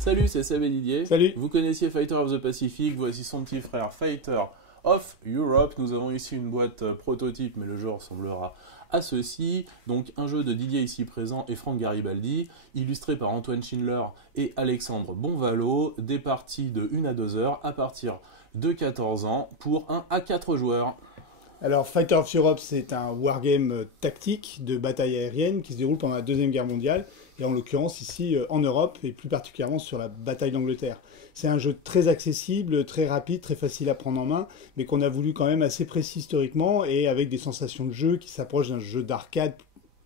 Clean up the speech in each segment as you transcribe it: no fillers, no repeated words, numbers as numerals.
Salut, c'est Seb et Didier. Salut. Vous connaissiez Fighter of the Pacific, voici son petit frère Fighter of Europe. Nous avons ici une boîte prototype, mais le jeu ressemblera à ceci. Donc un jeu de Didier ici présent et Franck Garibaldi, illustré par Antoine Schindler et Alexandre Bonvalo. Des parties de 1 à 2 heures à partir de 14 ans pour 1 à 4 joueurs. Alors, Fighter of Europe, c'est un wargame tactique de bataille aérienne qui se déroule pendant la Deuxième Guerre mondiale, et en l'occurrence ici en Europe, et plus particulièrement sur la bataille d'Angleterre. C'est un jeu très accessible, très rapide, très facile à prendre en main, mais qu'on a voulu quand même assez précis historiquement, et avec des sensations de jeu qui s'approchent d'un jeu d'arcade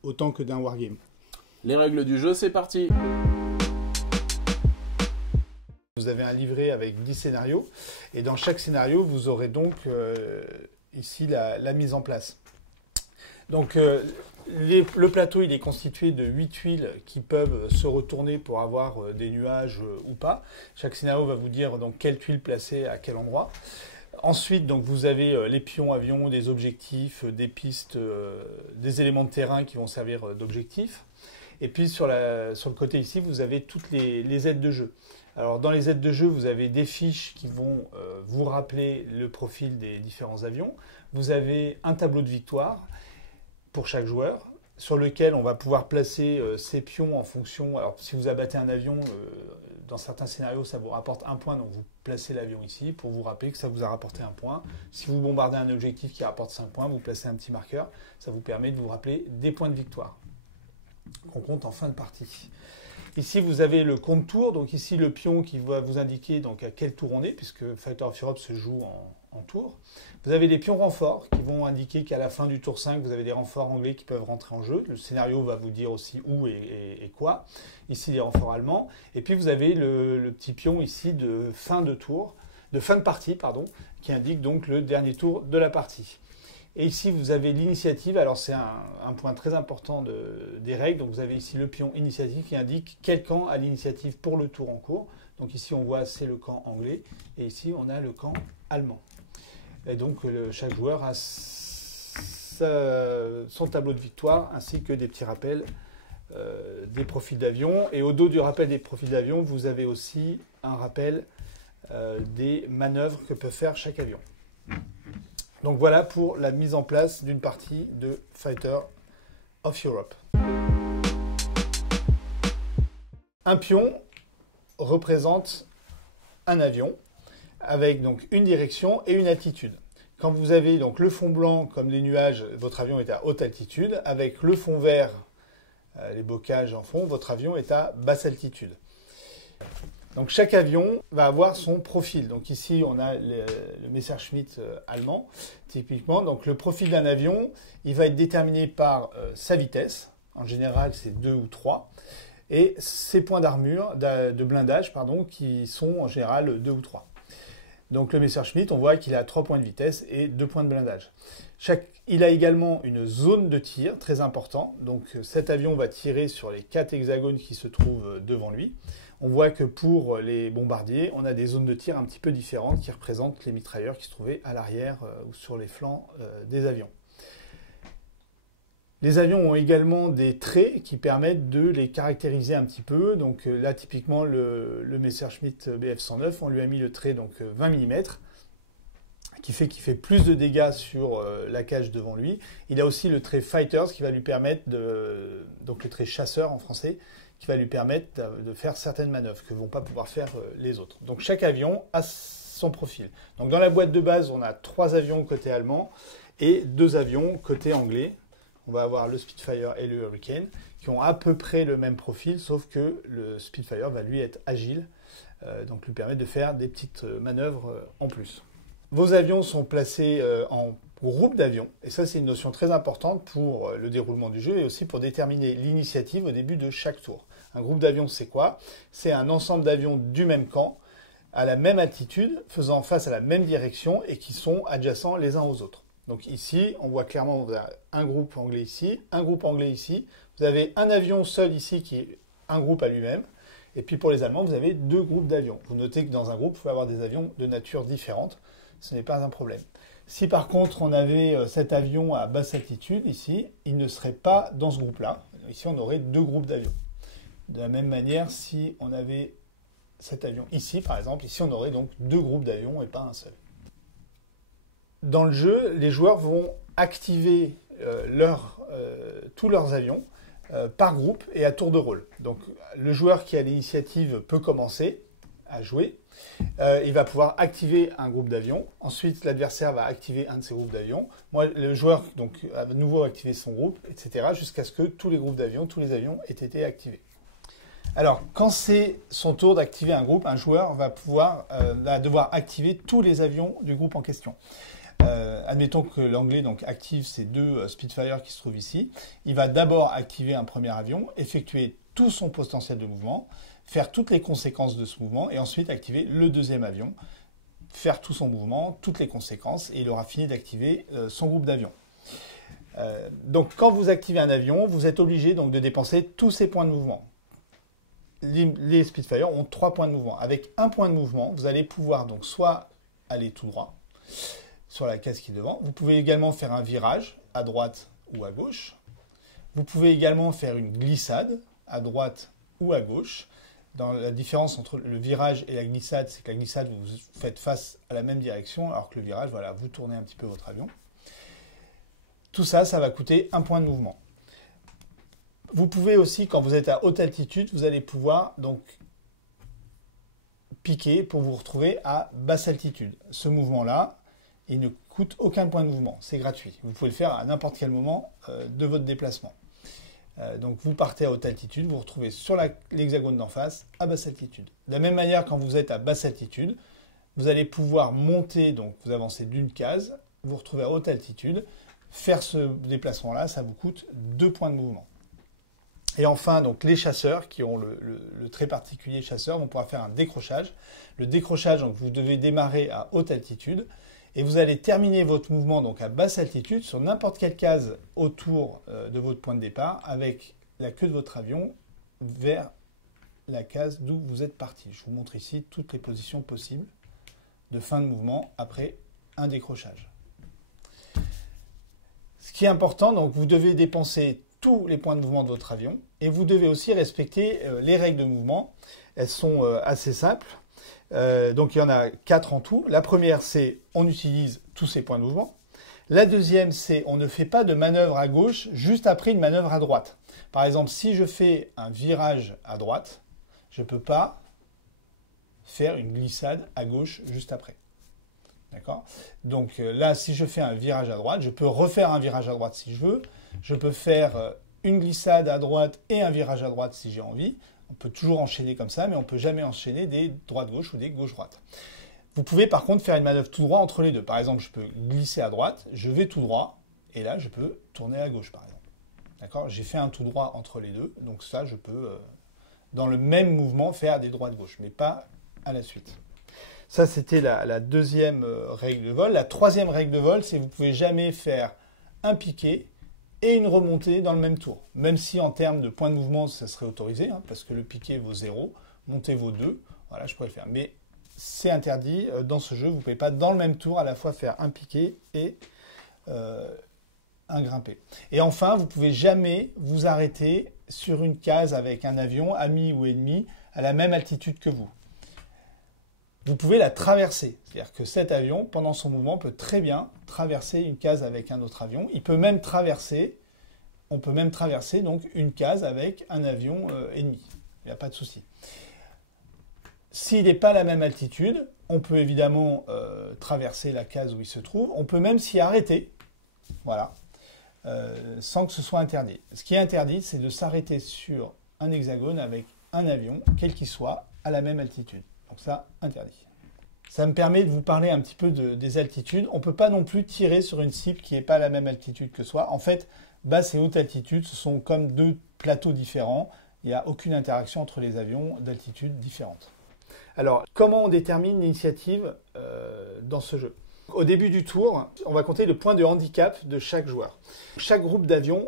autant que d'un wargame. Les règles du jeu, c'est parti. Vous avez un livret avec 10 scénarios, et dans chaque scénario, vous aurez donc ici la mise en place. Donc le plateau il est constitué de 8 tuiles qui peuvent se retourner pour avoir des nuages ou pas. Chaque scénario va vous dire donc quelle tuile placer à quel endroit. Ensuite donc vous avez les pions avions, des objectifs, des pistes, des éléments de terrain qui vont servir d'objectifs. Et puis sur le côté ici vous avez toutes les aides de jeu. Alors dans les aides de jeu, vous avez des fiches qui vont vous rappeler le profil des différents avions. Vous avez un tableau de victoire pour chaque joueur, sur lequel on va pouvoir placer ses pions en fonction. Alors si vous abattez un avion, dans certains scénarios, ça vous rapporte un point, donc vous placez l'avion ici pour vous rappeler que ça vous a rapporté un point. Si vous bombardez un objectif qui rapporte 5 points, vous placez un petit marqueur, ça vous permet de vous rappeler des points de victoire qu'on compte en fin de partie. Ici, vous avez le compte tour, donc ici le pion qui va vous indiquer donc à quel tour on est, puisque Fighter of Europe se joue en tour. Vous avez les pions renforts qui vont indiquer qu'à la fin du tour 5, vous avez des renforts anglais qui peuvent rentrer en jeu. Le scénario va vous dire aussi où et quoi. Ici, les renforts allemands. Et puis, vous avez le petit pion ici de fin de partie, qui indique donc le dernier tour de la partie. Et ici, vous avez l'initiative. Alors, c'est un point très important des règles. Donc, vous avez ici le pion initiative qui indique quel camp a l'initiative pour le tour en cours. Donc, ici, on voit c'est le camp anglais. Et ici, on a le camp allemand. Et donc, chaque joueur a son tableau de victoire ainsi que des petits rappels des profils d'avion. Et au dos du rappel des profils d'avion, vous avez aussi un rappel des manœuvres que peut faire chaque avion. Donc voilà pour la mise en place d'une partie de Fighter of Europe. Un pion représente un avion avec donc une direction et une altitude. Quand vous avez donc le fond blanc comme les nuages, votre avion est à haute altitude. Avec le fond vert, les bocages en fond, votre avion est à basse altitude. Donc chaque avion va avoir son profil. Donc ici, on a le Messerschmitt allemand, typiquement. Donc le profil d'un avion, il va être déterminé par sa vitesse. En général, c'est 2 ou 3. Et ses points d'armure, de blindage, qui sont en général 2 ou 3. Donc le Messerschmitt, on voit qu'il a 3 points de vitesse et 2 points de blindage. Il a également une zone de tir très importante. Donc cet avion va tirer sur les 4 hexagones qui se trouvent devant lui. On voit que pour les bombardiers, on a des zones de tir un petit peu différentes qui représentent les mitrailleurs qui se trouvaient à l'arrière ou sur les flancs des avions. Les avions ont également des traits qui permettent de les caractériser un petit peu. Donc là, typiquement, le Messerschmitt Bf109, on lui a mis le trait donc 20 mm, qui fait plus de dégâts sur la cage devant lui. Il a aussi le trait Fighters qui va lui permettre donc le trait chasseur en français, qui va lui permettre de faire certaines manœuvres que ne vont pas pouvoir faire les autres. Donc chaque avion a son profil. Donc dans la boîte de base, on a 3 avions côté allemand et 2 avions côté anglais. On va avoir le Spitfire et le Hurricane qui ont à peu près le même profil, sauf que le Spitfire va lui être agile, donc lui permettre de faire des petites manœuvres en plus. Vos avions sont placés en groupe d'avions, et ça c'est une notion très importante pour le déroulement du jeu et aussi pour déterminer l'initiative au début de chaque tour. Un groupe d'avions c'est quoi? C'est un ensemble d'avions du même camp, à la même altitude, faisant face à la même direction et qui sont adjacents les uns aux autres. Donc ici, on voit clairement vous avez un groupe anglais ici, un groupe anglais ici. Vous avez un avion seul ici qui est un groupe à lui-même. Et puis pour les Allemands, vous avez 2 groupes d'avions. Vous notez que dans un groupe, il faut avoir des avions de nature différente. Ce n'est pas un problème. Si par contre on avait cet avion à basse altitude ici, il ne serait pas dans ce groupe-là. Ici, on aurait 2 groupes d'avions. De la même manière, si on avait cet avion. Ici, par exemple, ici on aurait donc 2 groupes d'avions et pas un seul. Dans le jeu, les joueurs vont activer tous leurs avions par groupe et à tour de rôle. Donc le joueur qui a l'initiative peut commencer à jouer. Il va pouvoir activer un groupe d'avions. Ensuite, l'adversaire va activer un de ses groupes d'avions. Moi, le joueur donc, a de nouveau activé son groupe, etc. jusqu'à ce que tous les groupes d'avions, tous les avions aient été activés. Alors, quand c'est son tour d'activer un groupe, un joueur va devoir activer tous les avions du groupe en question. Admettons que l'anglais donc active ces 2 Spitfire qui se trouvent ici. Il va d'abord activer un premier avion, effectuer tout son potentiel de mouvement, faire toutes les conséquences de ce mouvement et ensuite activer le deuxième avion, faire tout son mouvement, toutes les conséquences et il aura fini d'activer son groupe d'avions. Donc quand vous activez un avion, vous êtes obligé donc de dépenser tous ces points de mouvement. Les Spitfire ont 3 points de mouvement. Avec un point de mouvement, vous allez pouvoir donc soit aller tout droit sur la case qui est devant. Vous pouvez également faire un virage à droite ou à gauche. Vous pouvez également faire une glissade à droite ou à gauche. La différence entre le virage et la glissade, c'est que la glissade, vous faites face à la même direction, alors que le virage, voilà, vous tournez un petit peu votre avion. Tout ça, ça va coûter un point de mouvement. Vous pouvez aussi, quand vous êtes à haute altitude, vous allez pouvoir donc piquer pour vous retrouver à basse altitude. Ce mouvement-là, il ne coûte aucun point de mouvement, c'est gratuit. Vous pouvez le faire à n'importe quel moment de votre déplacement. Donc vous partez à haute altitude, vous vous retrouvez sur l'hexagone d'en face à basse altitude. De la même manière, quand vous êtes à basse altitude, vous allez pouvoir monter, donc vous avancez d'une case, vous vous retrouvez à haute altitude. Faire ce déplacement-là, ça vous coûte 2 points de mouvement. Et enfin, donc, les chasseurs, qui ont le très particulier chasseur, vont pouvoir faire un décrochage. Le décrochage, donc, vous devez démarrer à haute altitude et vous allez terminer votre mouvement donc, à basse altitude sur n'importe quelle case autour de votre point de départ avec la queue de votre avion vers la case d'où vous êtes parti. Je vous montre ici toutes les positions possibles de fin de mouvement après un décrochage. Ce qui est important, donc, vous devez dépenser tous les points de mouvement de votre avion et vous devez aussi respecter les règles de mouvement. Elles sont assez simples. Donc il y en a 4 en tout. La première, c'est on utilise tous ces points de mouvement. La deuxième, c'est on ne fait pas de manœuvre à gauche juste après une manœuvre à droite. Par exemple, si je fais un virage à droite, je ne peux pas faire une glissade à gauche juste après. D'accord ? Donc là, si je fais un virage à droite, je peux refaire un virage à droite si je veux. Je peux faire une glissade à droite et un virage à droite si j'ai envie. On peut toujours enchaîner comme ça, mais on ne peut jamais enchaîner des droite-gauche ou des gauche-droite. Vous pouvez par contre faire une manœuvre tout droit entre les deux. Par exemple, je peux glisser à droite, je vais tout droit, et là, je peux tourner à gauche, par exemple. D'accord ? J'ai fait un tout droit entre les deux, donc ça, je peux, dans le même mouvement, faire des droites-gauche, mais pas à la suite. Ça, c'était la deuxième règle de vol. La troisième règle de vol, c'est que vous ne pouvez jamais faire un piqué et une remontée dans le même tour. Même si en termes de points de mouvement, ça serait autorisé, hein, parce que le piqué vaut 0, monter vaut 2, voilà, je pourrais le faire. Mais c'est interdit dans ce jeu, vous ne pouvez pas dans le même tour à la fois faire un piqué et un grimpé. Et enfin, vous ne pouvez jamais vous arrêter sur une case avec un avion, ami ou ennemi, à la même altitude que vous. Vous pouvez la traverser. C'est-à-dire que cet avion, pendant son mouvement, peut très bien traverser une case avec un autre avion. On peut même traverser donc une case avec un avion ennemi. Il n'y a pas de souci. S'il n'est pas à la même altitude, on peut évidemment traverser la case où il se trouve. On peut même s'y arrêter, voilà, sans que ce soit interdit. Ce qui est interdit, c'est de s'arrêter sur un hexagone avec un avion, quel qu'il soit, à la même altitude. Donc ça, interdit. Ça me permet de vous parler un petit peu des altitudes. On ne peut pas non plus tirer sur une cible qui n'est pas à la même altitude que soi. En fait, basse et haute altitude, ce sont comme 2 plateaux différents. Il n'y a aucune interaction entre les avions d'altitude différentes. Alors, comment on détermine l'initiative dans ce jeu ? Au début du tour, on va compter le point de handicap de chaque joueur. Chaque groupe d'avions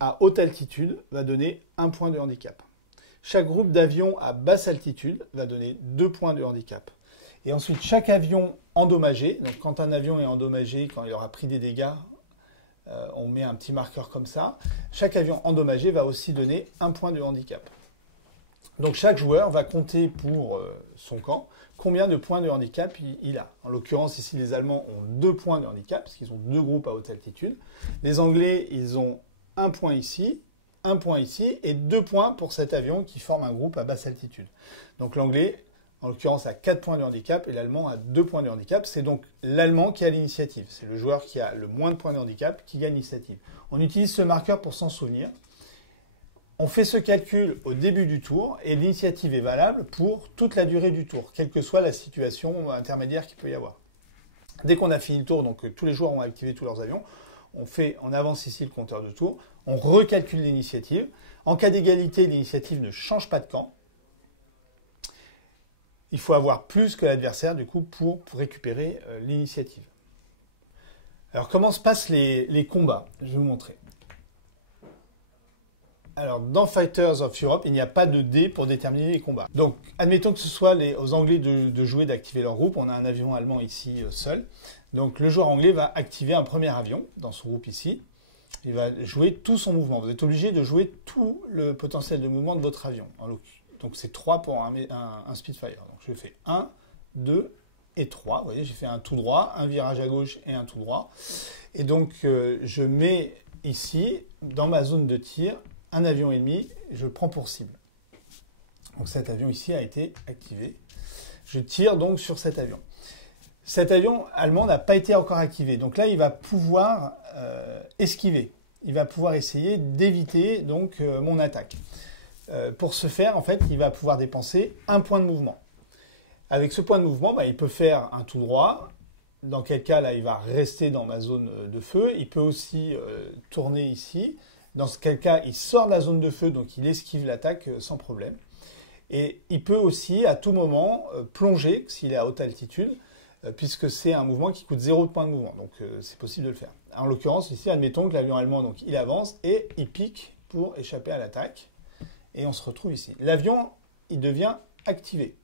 à haute altitude va donner 1 point de handicap. Chaque groupe d'avions à basse altitude va donner 2 points de handicap. Et ensuite, chaque avion endommagé, donc quand un avion est endommagé, quand il aura pris des dégâts, on met un petit marqueur comme ça. Chaque avion endommagé va aussi donner 1 point de handicap. Donc chaque joueur va compter pour son camp combien de points de handicap il a. En l'occurrence, ici, les Allemands ont 2 points de handicap, parce qu'ils ont 2 groupes à haute altitude. Les Anglais, ils ont 1 point ici, 1 point ici, et 2 points pour cet avion qui forme un groupe à basse altitude. Donc l'Anglais, en l'occurrence, a 4 points de handicap, et l'Allemand a 2 points de handicap. C'est donc l'Allemand qui a l'initiative. C'est le joueur qui a le moins de points de handicap qui gagne l'initiative. On utilise ce marqueur pour s'en souvenir. On fait ce calcul au début du tour et l'initiative est valable pour toute la durée du tour, quelle que soit la situation intermédiaire qu'il peut y avoir. Dès qu'on a fini le tour, donc tous les joueurs ont activé tous leurs avions, on avance ici le compteur de tour, on recalcule l'initiative. En cas d'égalité, l'initiative ne change pas de camp. Il faut avoir plus que l'adversaire du coup pour récupérer l'initiative. Alors comment se passent les combats? Je vais vous montrer. Alors, dans Fighters of Europe, il n'y a pas de dés pour déterminer les combats. Donc, admettons que ce soit aux Anglais de jouer, d'activer leur groupe. On a un avion allemand ici seul. Donc, le joueur anglais va activer un premier avion dans son groupe ici. Il va jouer tout son mouvement. Vous êtes obligé de jouer tout le potentiel de mouvement de votre avion. Donc, c'est 3 pour un Spitfire. Donc, je fais 1, 2 et 3. Vous voyez, j'ai fait un tout droit, un virage à gauche et un tout droit. Et donc, je mets ici, dans ma zone de tir, un avion ennemi, je le prends pour cible. Donc cet avion ici a été activé. Je tire donc sur cet avion. Cet avion allemand n'a pas été encore activé. Donc là, il va pouvoir esquiver. Il va pouvoir essayer d'éviter donc mon attaque. Pour ce faire, en fait, il va pouvoir dépenser un point de mouvement. Avec ce point de mouvement, il peut faire un tout droit. Dans quel cas, là, il va rester dans ma zone de feu. Il peut aussi tourner ici. Dans ce cas, il sort de la zone de feu, donc il esquive l'attaque sans problème. Et il peut aussi, à tout moment, plonger, s'il est à haute altitude, puisque c'est un mouvement qui coûte 0 point de mouvement. Donc, c'est possible de le faire. En l'occurrence, ici, admettons que l'avion allemand, donc, il avance et il pique pour échapper à l'attaque. Et on se retrouve ici. L'avion, il devient activé.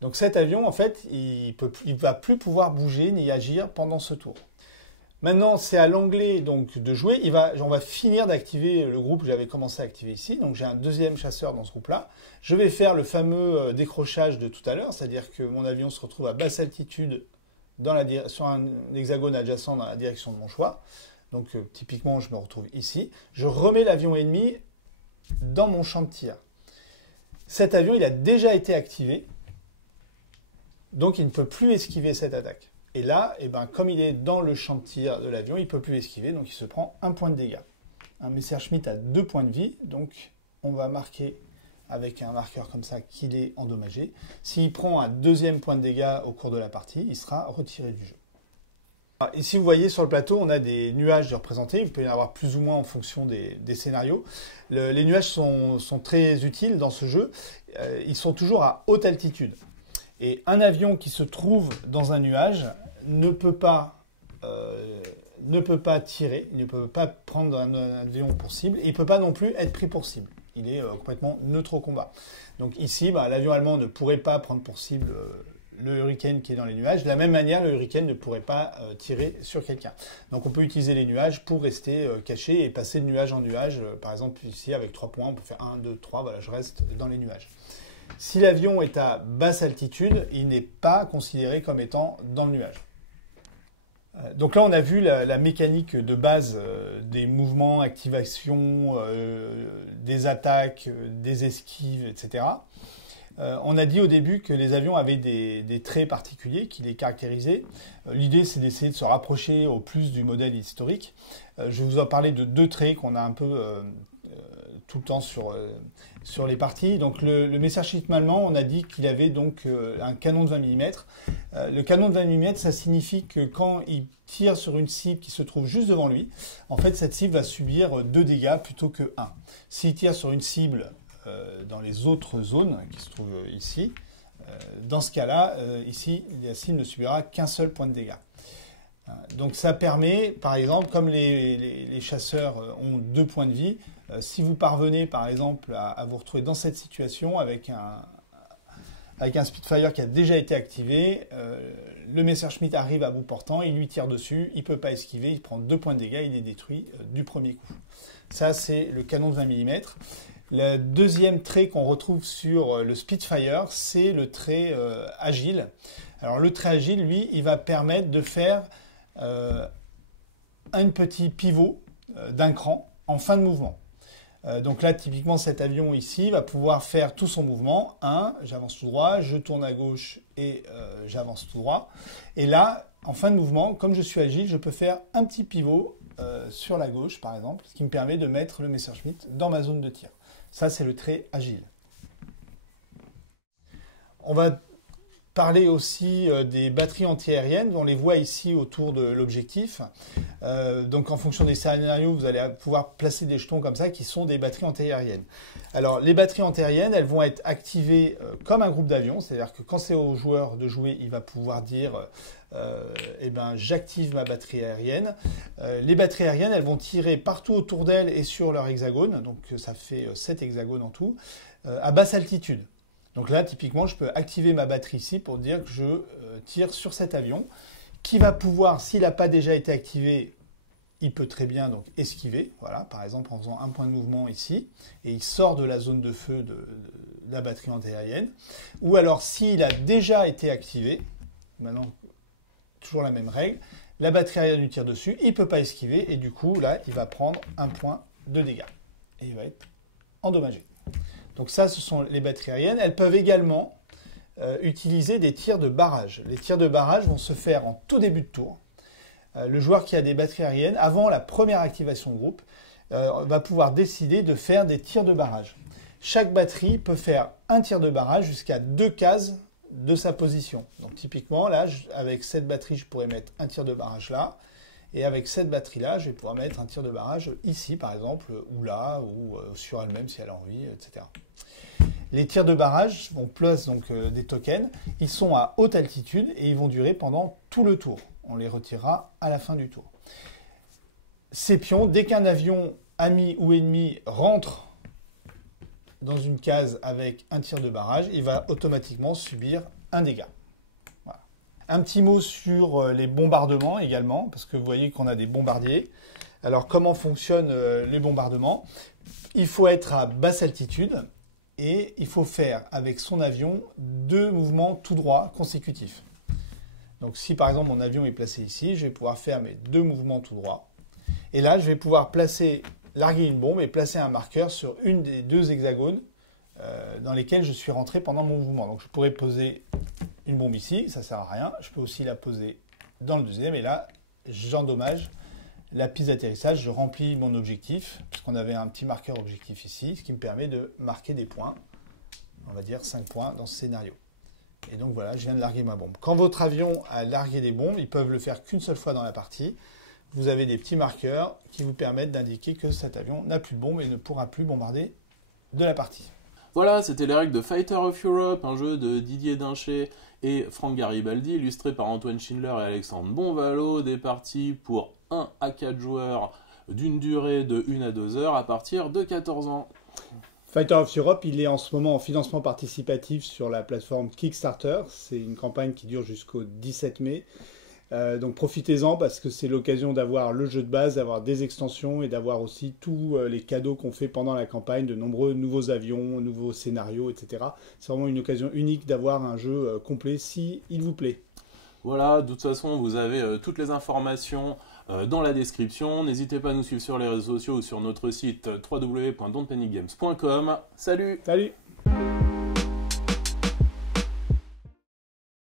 Donc, cet avion, en fait, il ne va plus pouvoir bouger ni agir pendant ce tour. Maintenant, c'est à l'anglais donc de jouer. On va finir d'activer le groupe que j'avais commencé à activer ici. Donc, j'ai un deuxième chasseur dans ce groupe-là. Je vais faire le fameux décrochage de tout à l'heure, c'est-à-dire que mon avion se retrouve à basse altitude sur un hexagone adjacent dans la direction de mon choix. Donc, typiquement, je me retrouve ici. Je remets l'avion ennemi dans mon champ de tir. Cet avion, il a déjà été activé, donc il ne peut plus esquiver cette attaque. Et là, comme il est dans le champ de tir de l'avion, il ne peut plus esquiver, donc il se prend 1 point de dégâts. Un Messerschmitt a 2 points de vie, donc on va marquer avec un marqueur comme ça qu'il est endommagé. S'il prend un 2e point de dégâts au cours de la partie, il sera retiré du jeu. Alors, ici, vous voyez sur le plateau, on a des nuages de représentés. Il peut y en avoir plus ou moins en fonction des scénarios. Les nuages sont très utiles dans ce jeu. Ils sont toujours à haute altitude. Et un avion qui se trouve dans un nuage ne peut pas tirer, il ne peut pas prendre un avion pour cible, et il ne peut pas non plus être pris pour cible. Il est complètement neutre au combat. Donc ici, l'avion allemand ne pourrait pas prendre pour cible le Hurricane qui est dans les nuages. De la même manière, le Hurricane ne pourrait pas tirer sur quelqu'un. Donc on peut utiliser les nuages pour rester caché et passer de nuage en nuage. Par exemple, ici, avec 3 points, on peut faire 1, 2, 3, voilà, je reste dans les nuages. Si l'avion est à basse altitude, il n'est pas considéré comme étant dans le nuage. Donc là, on a vu la mécanique de base des mouvements, activations, des attaques, des esquives, etc. On a dit au début que les avions avaient des traits particuliers qui les caractérisaient. L'idée, c'est d'essayer de se rapprocher au plus du modèle historique. Je vais vous en parler de 2 traits qu'on a un peu tout le temps sur les parties. Donc le Messerschmitt allemand, on a dit qu'il avait donc un canon de 20 mm. Le canon de 20 mm, ça signifie que quand il tire sur une cible qui se trouve juste devant lui, en fait cette cible va subir 2 dégâts plutôt que 1. S'il tire sur une cible dans les autres zones qui se trouvent ici, dans ce cas-là, ici, la cible ne subira qu'un seul point de dégâts. Donc ça permet, par exemple, comme les chasseurs ont 2 points de vie, si vous parvenez, par exemple, à vous retrouver dans cette situation avec un Spitfire qui a déjà été activé, le Messerschmitt arrive à bout portant, il lui tire dessus, il ne peut pas esquiver, il prend 2 points de dégâts, il est détruit du premier coup. Ça, c'est le canon de 20 mm. Le deuxième trait qu'on retrouve sur le Spitfire, c'est le trait agile. Alors le trait agile, lui, il va permettre de faire un petit pivot d'un cran en fin de mouvement. Donc là, typiquement, cet avion ici va pouvoir faire tout son mouvement. J'avance tout droit, je tourne à gauche et j'avance tout droit. Et là, en fin de mouvement, comme je suis agile, je peux faire un petit pivot sur la gauche, par exemple, ce qui me permet de mettre le Messerschmitt dans ma zone de tir. Ça, c'est le trait agile. On va parler aussi des batteries antiaériennes. On les voit ici autour de l'objectif. Donc en fonction des scénarios, vous allez pouvoir placer des jetons comme ça qui sont des batteries antiaériennes. Alors les batteries antiaériennes, elles vont être activées comme un groupe d'avions. C'est-à-dire que quand c'est au joueur de jouer, il va pouvoir dire j'active ma batterie aérienne. Les batteries aériennes, elles vont tirer partout autour d'elles et sur leur hexagone. Donc ça fait 7 hexagones en tout, à basse altitude. Donc là, typiquement, je peux activer ma batterie ici pour dire que je tire sur cet avion qui va pouvoir, s'il n'a pas déjà été activé, il peut très bien donc esquiver. Voilà, par exemple, en faisant un point de mouvement ici, et il sort de la zone de feu de la batterie antiaérienne. Ou alors, s'il a déjà été activé, maintenant, toujours la même règle, la batterie aérienne lui tire dessus, il ne peut pas esquiver, et du coup, là, il va prendre un point de dégâts. Et il va être endommagé. Donc ça, ce sont les batteries aériennes. Elles peuvent également utiliser des tirs de barrage. Les tirs de barrage vont se faire en tout début de tour. Le joueur qui a des batteries aériennes, avant la première activation de groupe, va pouvoir décider de faire des tirs de barrage. Chaque batterie peut faire un tir de barrage jusqu'à 2 cases de sa position. Donc typiquement, là, avec cette batterie, je pourrais mettre un tir de barrage là. Et avec cette batterie-là, je vais pouvoir mettre un tir de barrage ici, par exemple, ou là, ou sur elle-même si elle a envie, etc. Les tirs de barrage, on place donc des tokens. Ils sont à haute altitude et ils vont durer pendant tout le tour. On les retirera à la fin du tour. Ces pions, dès qu'un avion ami ou ennemi rentre dans une case avec un tir de barrage, il va automatiquement subir un dégât. Voilà. Un petit mot sur les bombardements également, parce que vous voyez qu'on a des bombardiers. Alors comment fonctionnent les bombardements? Il faut être à basse altitude et il faut faire avec son avion 2 mouvements tout droit consécutifs. Donc si par exemple mon avion est placé ici, je vais pouvoir faire mes 2 mouvements tout droit. Et là, je vais pouvoir larguer une bombe et placer un marqueur sur une des 2 hexagones dans lesquels je suis rentré pendant mon mouvement. Donc je pourrais poser une bombe ici, ça ne sert à rien. Je peux aussi la poser dans le deuxième et là, j'endommage la piste d'atterrissage. Je remplis mon objectif, puisqu'on avait un petit marqueur objectif ici, ce qui me permet de marquer des points, on va dire 5 points dans ce scénario. Et donc voilà, je viens de larguer ma bombe. Quand votre avion a largué des bombes, ils peuvent le faire qu'une seule fois dans la partie. Vous avez des petits marqueurs qui vous permettent d'indiquer que cet avion n'a plus de bombes et ne pourra plus bombarder de la partie. Voilà, c'était les règles de Fighter of Europe, un jeu de Didier Dinchet et Franck Garibaldi, illustré par Antoine Schindler et Alexandre Bonvalot, des parties pour 1 à 4 joueurs d'une durée de 1 à 2 heures à partir de 14 ans. Fighter of Europe, il est en ce moment en financement participatif sur la plateforme Kickstarter. C'est une campagne qui dure jusqu'au 17 mai. Donc profitez-en parce que c'est l'occasion d'avoir le jeu de base, d'avoir des extensions et d'avoir aussi tous les cadeaux qu'on fait pendant la campagne, de nombreux nouveaux avions, nouveaux scénarios, etc. C'est vraiment une occasion unique d'avoir un jeu complet si il vous plaît. Voilà, de toute façon, vous avez toutes les informations dans la description. N'hésitez pas à nous suivre sur les réseaux sociaux ou sur notre site www.don'tpanicgames.com. Salut! Salut!